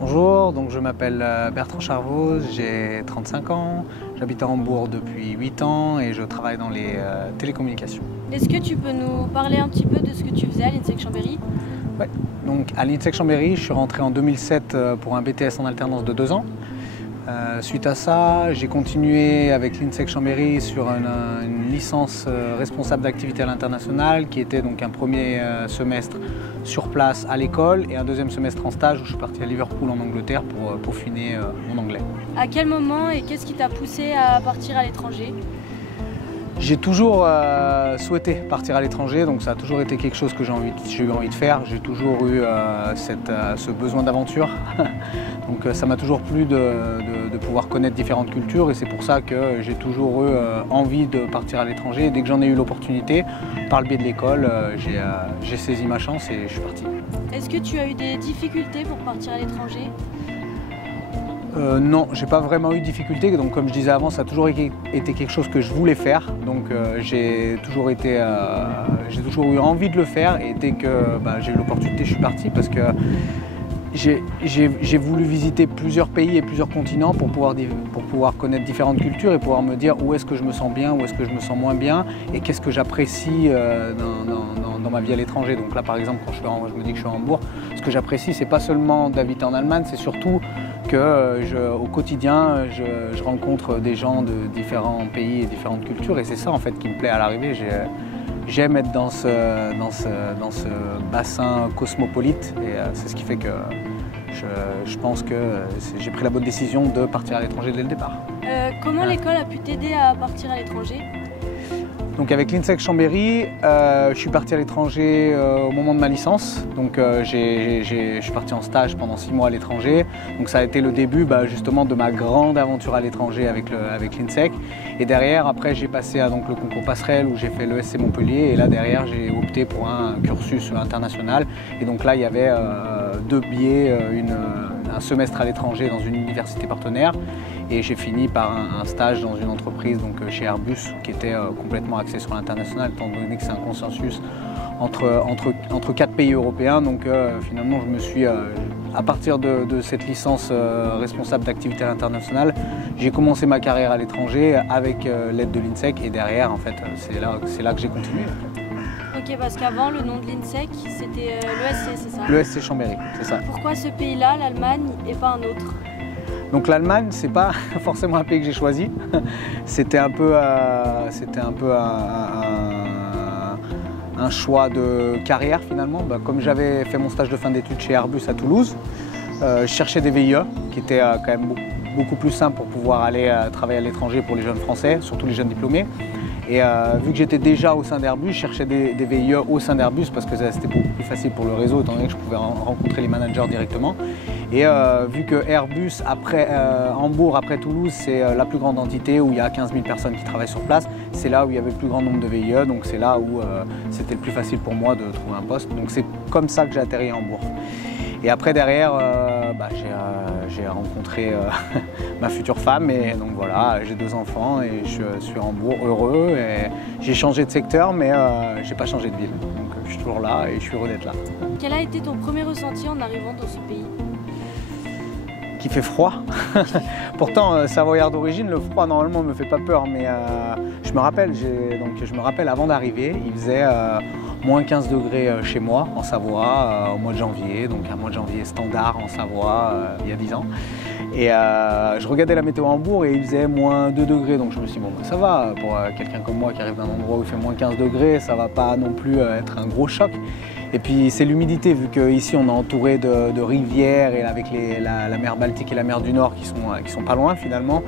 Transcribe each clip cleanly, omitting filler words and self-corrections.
Bonjour, donc je m'appelle Bertrand Charvaux, j'ai 35 ans, j'habite à Hambourg depuis 8 ans et je travaille dans les télécommunications. Est-ce que tu peux nous parler un petit peu de ce que tu faisais à l'INSEC Chambéry? Ouais. Donc à l'INSEC Chambéry, je suis rentré en 2007 pour un BTS en alternance de 2 ans. Suite à ça, j'ai continué avec l'INSEC Chambéry sur une licence responsable d'activité à l'international qui était donc un premier semestre sur place à l'école et un deuxième semestre en stage où je suis parti à Liverpool en Angleterre pour peaufiner mon anglais. À quel moment et qu'est-ce qui t'a poussé à partir à l'étranger? J'ai toujours souhaité partir à l'étranger, donc ça a toujours été quelque chose que j'ai eu envie de faire. J'ai toujours eu ce besoin d'aventure, donc ça m'a toujours plu de pouvoir connaître différentes cultures et c'est pour ça que j'ai toujours eu envie de partir à l'étranger. Et dès que j'en ai eu l'opportunité, par le biais de l'école, j'ai saisi ma chance et je suis parti. Est-ce que tu as eu des difficultés pour partir à l'étranger? Non, j'ai pas vraiment eu de difficulté. Donc, comme je disais avant, ça a toujours été quelque chose que je voulais faire. Donc, j'ai toujours eu envie de le faire. Et dès que j'ai eu l'opportunité, je suis parti parce que j'ai voulu visiter plusieurs pays et plusieurs continents pour pouvoir connaître différentes cultures et pouvoir me dire où est-ce que je me sens bien, où est-ce que je me sens moins bien et qu'est-ce que j'apprécie dans ma vie à l'étranger. Donc là, par exemple, quand je me dis que je suis à Hambourg, ce que j'apprécie, c'est pas seulement d'habiter en Allemagne, c'est surtout que au quotidien, je rencontre des gens de différents pays et différentes cultures et c'est ça en fait qui me plaît à l'arrivée. J'aime être dans ce bassin cosmopolite et c'est ce qui fait que je pense que j'ai pris la bonne décision de partir à l'étranger dès le départ. Comment l'école a pu t'aider à partir à l'étranger? Donc avec l'INSEC Chambéry, je suis parti à l'étranger au moment de ma licence. Donc je suis parti en stage pendant 6 mois à l'étranger. Donc ça a été le début justement de ma grande aventure à l'étranger avec l'INSEC. Et derrière, après j'ai passé donc, le concours passerelle où j'ai fait l'ESC Montpellier. Et là derrière, j'ai opté pour un cursus international. Et donc là, il y avait 2 billets, un semestre à l'étranger dans une université partenaire. Et j'ai fini par un stage dans une entreprise, donc chez Airbus, qui était complètement axé sur l'international, étant donné que c'est un consensus entre 4 pays européens. Donc finalement, je me suis, à partir de cette licence responsable d'activité internationale, j'ai commencé ma carrière à l'étranger avec l'aide de l'INSEC. Et derrière, en fait, c'est là que j'ai continué. Ok, parce qu'avant, le nom de l'INSEC, c'était l'ESC, c'est ça? L'ESC Chambéry, c'est ça. Pourquoi ce pays-là, l'Allemagne, et pas un autre? Donc l'Allemagne, c'est pas forcément un pays que j'ai choisi. C'était un peu un choix de carrière finalement. Comme j'avais fait mon stage de fin d'études chez Airbus à Toulouse, je cherchais des VIE qui étaient quand même beaucoup plus simples pour pouvoir aller travailler à l'étranger pour les jeunes Français, surtout les jeunes diplômés. Et vu que j'étais déjà au sein d'Airbus, je cherchais des VIE au sein d'Airbus parce que c'était beaucoup plus facile pour le réseau étant donné que je pouvais rencontrer les managers directement. Et vu que Airbus, après Hambourg, après Toulouse, c'est la plus grande entité où il y a 15 000 personnes qui travaillent sur place, c'est là où il y avait le plus grand nombre de VIE, donc c'est là où c'était le plus facile pour moi de trouver un poste. Donc c'est comme ça que j'ai atterri à Hambourg. Et après derrière, j'ai rencontré ma future femme et donc voilà, j'ai 2 enfants et je suis à Hambourg heureux. Et j'ai changé de secteur mais j'ai pas changé de ville. Donc je suis toujours là et je suis heureux d'être là. Quel a été ton premier ressenti en arrivant dans ce pays? Qui fait froid. Pourtant, savoyard d'origine, le froid normalement me fait pas peur, mais je me rappelle avant d'arriver, il faisait moins 15 degrés chez moi en Savoie au mois de janvier, donc un mois de janvier standard en Savoie il y a 10 ans. Et je regardais la météo à Hambourg et il faisait moins 2 degrés, donc je me suis dit bon ça va, pour quelqu'un comme moi qui arrive d'un endroit où il fait moins 15 degrés, ça va pas non plus être un gros choc. Et puis c'est l'humidité, vu qu'ici on est entouré de rivières et avec la mer Baltique et la mer du Nord qui sont pas loin finalement.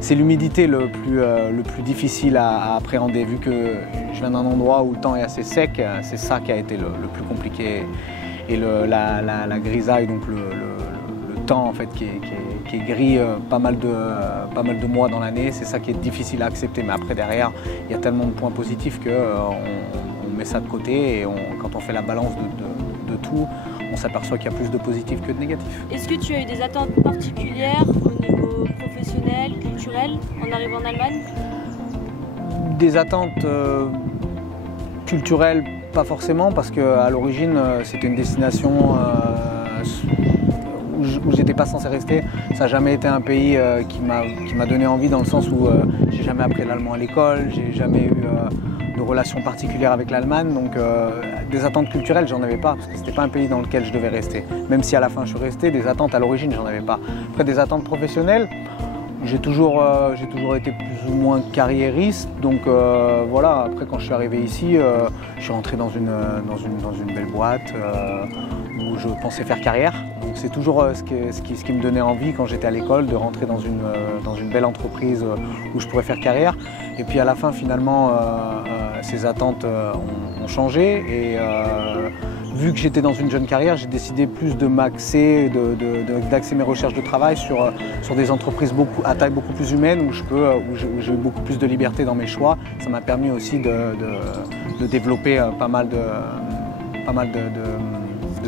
C'est l'humidité le plus difficile à appréhender, vu que je viens d'un endroit où le temps est assez sec, c'est ça qui a été le plus compliqué. Et la grisaille, donc le temps en fait qui est gris pas mal de mois dans l'année, c'est ça qui est difficile à accepter. Mais après derrière, il y a tellement de points positifs qu'on met ça de côté et quand on fait la balance de tout, on s'aperçoit qu'il y a plus de positifs que de négatifs. Est-ce que tu as eu des attentes particulières au niveau professionnel, culturel, en arrivant en Allemagne? Des attentes culturelles, pas forcément, parce qu'à l'origine, c'était une destination où j'étais pas censé rester. Ça n'a jamais été un pays qui m'a donné envie, dans le sens où j'ai jamais appris l'allemand à l'école, j'ai jamais eu de relations particulières avec l'Allemagne, donc des attentes culturelles, j'en avais pas, parce que c'était pas un pays dans lequel je devais rester. Même si à la fin je suis resté, des attentes à l'origine, j'en avais pas. Après, des attentes professionnelles, j'ai toujours été plus ou moins carriériste, donc voilà. Après, quand je suis arrivé ici, je suis rentré dans une belle boîte où je pensais faire carrière. Donc c'est toujours ce qui me donnait envie quand j'étais à l'école, de rentrer dans une belle entreprise où je pourrais faire carrière. Et puis à la fin, finalement, ces attentes ont changé. Et vu que j'étais dans une jeune carrière, j'ai décidé plus de m'axer, d'axer mes recherches de travail sur des entreprises à taille beaucoup plus humaine, où j'ai eu beaucoup plus de liberté dans mes choix. Ça m'a permis aussi de développer pas mal de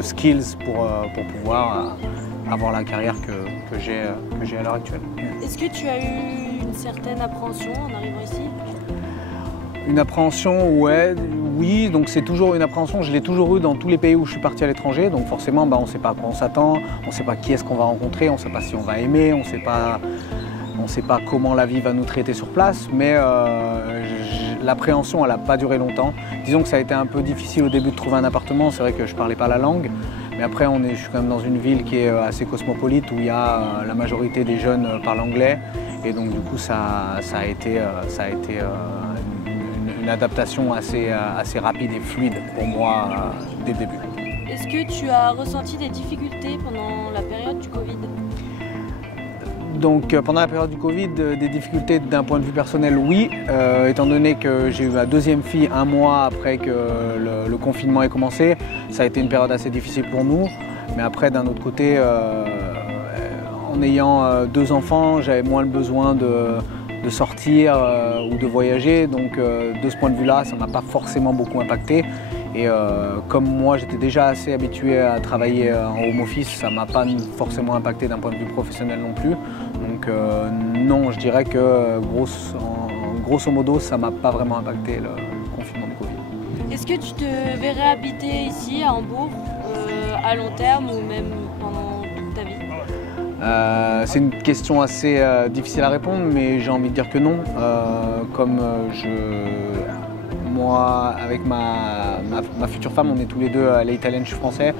skills pour pouvoir avoir la carrière que j'ai à l'heure actuelle. Est-ce que tu as eu une certaine appréhension en arrivant ici? Une appréhension, oui, donc c'est toujours une appréhension, je l'ai toujours eu dans tous les pays où je suis parti à l'étranger, donc forcément on ne sait pas à quoi on s'attend, on ne sait pas qui est-ce qu'on va rencontrer, on ne sait pas si on va aimer, on ne sait pas comment la vie va nous traiter sur place, mais l'appréhension elle n'a pas duré longtemps. Disons que ça a été un peu difficile au début de trouver un appartement, c'est vrai que je ne parlais pas la langue, mais après je suis quand même dans une ville qui est assez cosmopolite, où il y a la majorité des jeunes parlent anglais, et donc du coup ça a été une adaptation assez rapide et fluide pour moi dès le début. Est-ce que tu as ressenti des difficultés pendant la période du Covid? Donc pendant la période du Covid, des difficultés d'un point de vue personnel, oui, étant donné que j'ai eu ma deuxième fille un mois après que le confinement ait commencé, ça a été une période assez difficile pour nous. Mais après, d'un autre côté, en ayant deux enfants, j'avais moins le besoin de sortir ou de voyager, donc de ce point de vue-là, ça ne m'a pas forcément beaucoup impacté. Et comme moi j'étais déjà assez habitué à travailler en home office, ça ne m'a pas forcément impacté d'un point de vue professionnel non plus. Donc non, je dirais que grosso modo, ça ne m'a pas vraiment impacté le confinement du Covid. Est-ce que tu te verrais habiter ici à Hambourg à long terme ou même pendant toute ta vie? C'est une question assez difficile à répondre, mais j'ai envie de dire que non. Moi, avec ma future femme, on est tous les deux, elle est italienne, je suis français.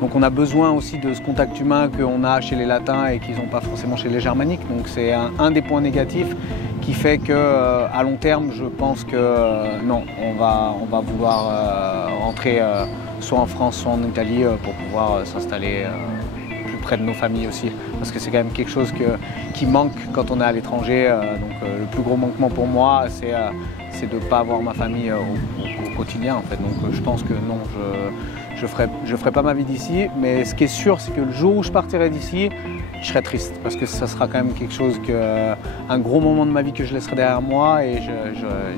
Donc on a besoin aussi de ce contact humain qu'on a chez les latins et qu'ils n'ont pas forcément chez les germaniques. Donc c'est un des points négatifs qui fait qu'à long terme, je pense que non, on va vouloir rentrer soit en France, soit en Italie pour pouvoir s'installer plus près de nos familles aussi. Parce que c'est quand même quelque chose qui manque quand on est à l'étranger. Donc le plus gros manquement pour moi, c'est de ne pas avoir ma famille au quotidien en fait. Donc je pense que non, je ferai pas ma vie d'ici, mais ce qui est sûr, c'est que le jour où je partirai d'ici, je serai triste, parce que ça sera quand même quelque chose, un gros moment de ma vie que je laisserai derrière moi, et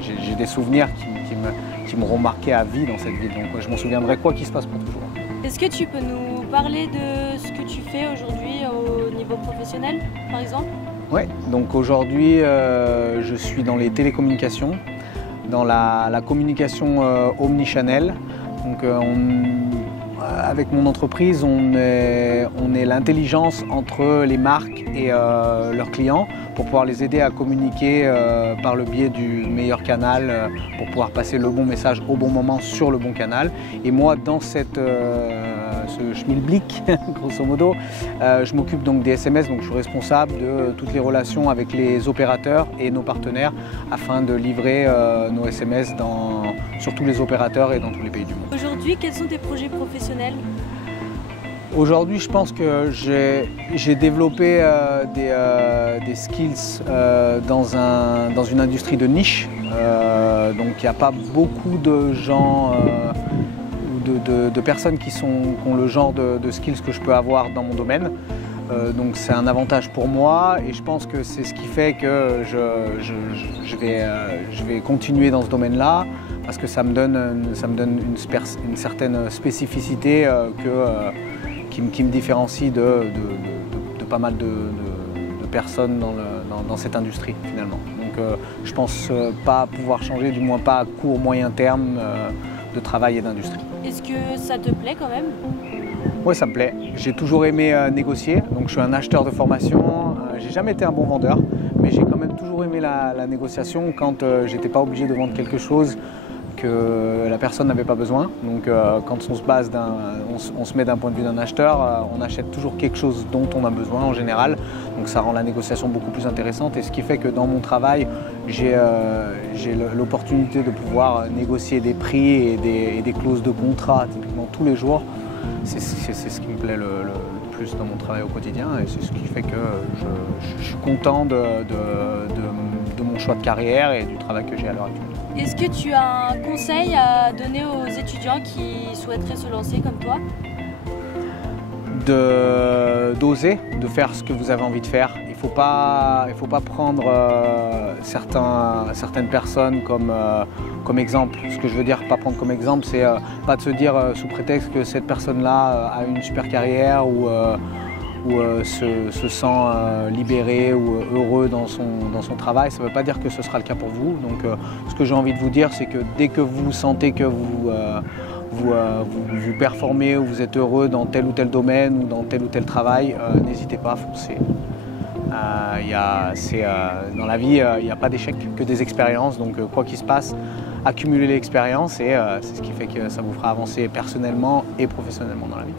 j'ai des souvenirs qui m'auront marqué à vie dans cette ville. Donc je m'en souviendrai quoi qu'il se passe pour toujours. Est-ce que tu peux nous parler de ce que tu fais aujourd'hui au niveau professionnel, par exemple? Oui, donc aujourd'hui je suis dans les télécommunications, dans la communication omnichannel. Donc avec mon entreprise, on est l'intelligence entre les marques et leurs clients pour pouvoir les aider à communiquer par le biais du meilleur canal pour pouvoir passer le bon message au bon moment sur le bon canal. Et moi, dans ce schmilblick, grosso modo, je m'occupe donc des SMS, donc je suis responsable de toutes les relations avec les opérateurs et nos partenaires afin de livrer nos SMS sur tous les opérateurs et dans tous les pays du monde. Aujourd'hui, quels sont tes projets professionnels? Aujourd'hui, je pense que j'ai développé des skills dans une industrie de niche. Donc il n'y a pas beaucoup de gens ou de personnes qui ont le genre de skills que je peux avoir dans mon domaine. Donc c'est un avantage pour moi, et je pense que c'est ce qui fait que je vais continuer dans ce domaine-là, parce que ça me donne une certaine spécificité qui me différencie de pas mal de personnes dans cette industrie finalement. Donc je pense pas pouvoir changer, du moins pas à court moyen terme, de travail et d'industrie. Est-ce que ça te plaît quand même? Oui, ça me plaît. J'ai toujours aimé négocier, donc je suis un acheteur de formation. J'ai jamais été un bon vendeur, mais j'ai quand même toujours aimé la négociation quand j'étais pas obligé de vendre quelque chose que la personne n'avait pas besoin. Donc quand on se met d'un point de vue d'un acheteur, on achète toujours quelque chose dont on a besoin en général. Donc ça rend la négociation beaucoup plus intéressante et ce qui fait que dans mon travail, j'ai l'opportunité de pouvoir négocier des prix et des clauses de contrat typiquement tous les jours. C'est ce qui me plaît le plus dans mon travail au quotidien et c'est ce qui fait que je suis content de mon choix de carrière et du travail que j'ai à l'heure actuelle. Est-ce que tu as un conseil à donner aux étudiants qui souhaiteraient se lancer comme toi? D'oser, de faire ce que vous avez envie de faire. Il ne faut pas prendre certaines personnes comme exemple. Ce que je veux dire, pas prendre comme exemple, c'est pas de se dire sous prétexte que cette personne-là a une super carrière ou se sent libéré ou heureux dans son travail. Ça ne veut pas dire que ce sera le cas pour vous. Donc ce que j'ai envie de vous dire, c'est que dès que vous sentez que vous performez ou vous êtes heureux dans tel ou tel domaine ou dans tel ou tel travail, n'hésitez pas à foncer. Dans la vie, il n'y a pas d'échec, que des expériences. Donc quoi qu'il se passe, accumulez l'expérience et c'est ce qui fait que ça vous fera avancer personnellement et professionnellement dans la vie.